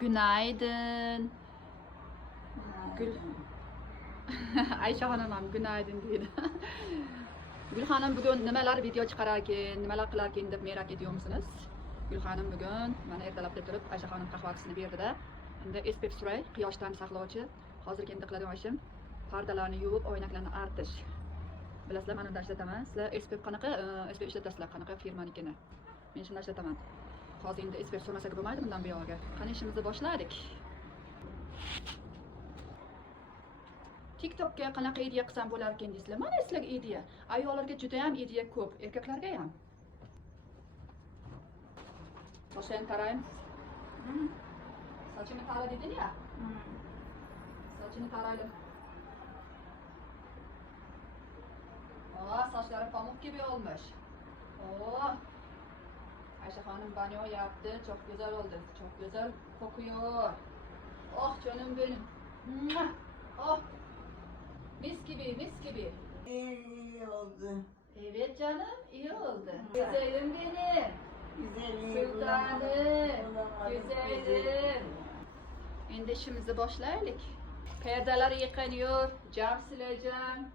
Günaydın. Gül. Ayşe Hanım ham günaydın deydi. Gulxonim bugun nimalar video chiqararkan, nimalar qilarkan deb merak ediyor musunuz? Gulxonim bugun mana ertalabda turib Ayşe Hanım qahvasini berdi-da. Endi SPF suray, quyoshdan saqlovchi. Hozirgi endi qiladigan ishim pardalarni yuvib, oynaklarni artish. Bilasizlar, men unda ishlataman. Sizlar SPF qanaqa? SPF ishlatasizlar qanaqa firmanikini? Men shunda ishlataman. Hozir endi SPF surmasak bo'lmaydi bundan buyog'iga. Qani ishimizni boshladik. TikTokga qanaqa ideya qilsam bo'lar ekan deysizlar. Mana sizlarga ideya. Ayollarga juda ham ideya ko'p, erkaklarga ham. Sochini taraymiz. Sochini tara dedin ya. Sochini taraylim. Sochlari pamuk gibi olmuş. Ayşe Hanım banyo yaptı. Çok güzel oldu. Çok güzel kokuyor. Oh canım benim. Oh. Mis gibi, mis gibi. İyi oldu. Evet canım, iyi oldu. Güzelim benim. Güzel. Sultanım. Güzelim. Şimdi işimizi başlayalım. Perdeler yıkanıyor. Cam sileceğim.